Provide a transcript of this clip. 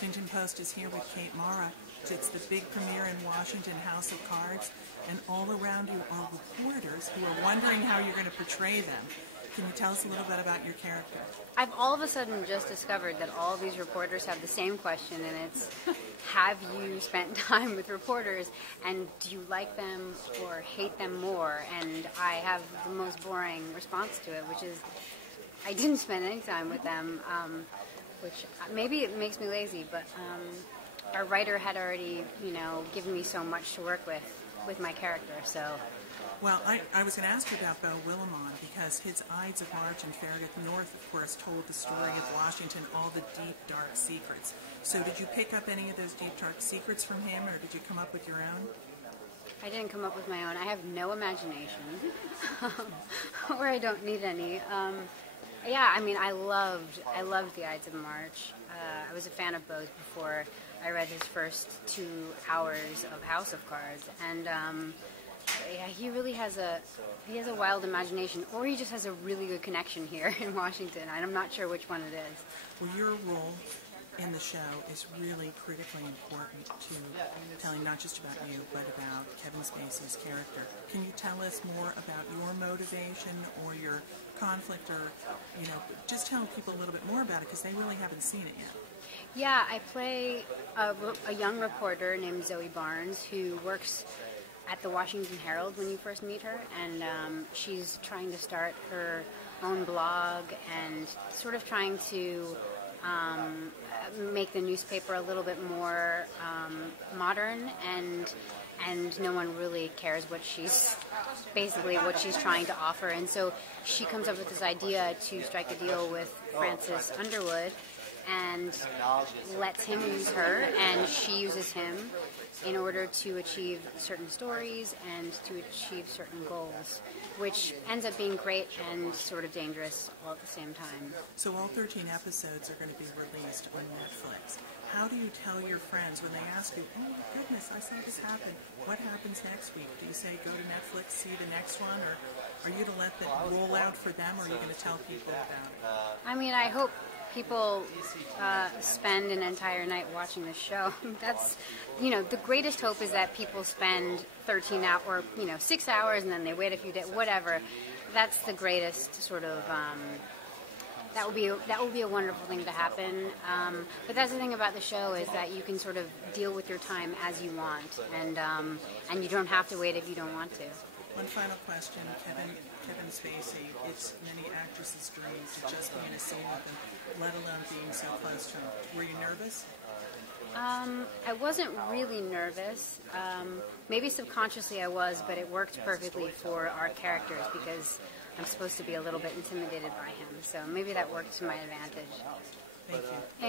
Huffington Post is here with Kate Mara. It's the big premiere in Washington, House of Cards, and all around you are reporters who are wondering how you're going to portray them. Can you tell us a little bit about your character? I've all of a sudden just discovered that all these reporters have the same question, and it's, have you spent time with reporters, and do you like them or hate them more? And I have the most boring response to it, which is, I didn't spend any time with them, which maybe it makes me lazy, but our writer had already, given me so much to work with my character, so... Well, I was going to ask you about Beau Willimon because his Ides of March and Meredith North, of course, told the story of Washington, all the deep, dark secrets. So did you pick up any of those deep, dark secrets from him, or did you come up with your own? I didn't come up with my own. I have no imagination, or I don't need any. Yeah, I mean, I loved the Ides of March. I was a fan of Beau's before I read his first 2 hours of House of Cards, and yeah, he really has a wild imagination, or he just has a really good connection here in Washington, and I'm not sure which one it is. Well, your role in the show is really critically important to telling not just about you, but about Kevin Spacey's character. Can you tell us more about your motivation or your conflict, or, just tell people a little bit more about it, because they really haven't seen it yet. Yeah, I play a young reporter named Zoe Barnes who works at the Washington Herald when you first meet her, and she's trying to start her own blog and sort of trying to make the newspaper a little bit more modern, and no one really cares what she's trying to offer. And so she comes up with this idea to strike a deal with Francis Underwood and lets him use her, and she uses him in order to achieve certain stories and to achieve certain goals, which ends up being great and sort of dangerous all at the same time. So all 13 episodes are going to be released on Netflix. How do you tell your friends when they ask you, oh my goodness, I saw this happen, what happens next week? Do you say go to Netflix, see the next one, or are you to let that roll out for them, or are you going to tell people about it? I mean, I hope people spend an entire night watching the show. That's, the greatest hope is that people spend 13 hours, or 6 hours, and then they wait a few days, whatever. That's the greatest sort of. That would be a wonderful thing to happen. But that's the thing about the show, is that you can sort of deal with your time as you want, and you don't have to wait if you don't want to. One final question, Kevin Spacey. It's many actresses' dream to just be in a scene with him, let alone being so close to him. Were you nervous? I wasn't really nervous. Maybe subconsciously I was, but it worked perfectly for our characters because I'm supposed to be a little bit intimidated by him. So maybe that worked to my advantage. Thank you. Thank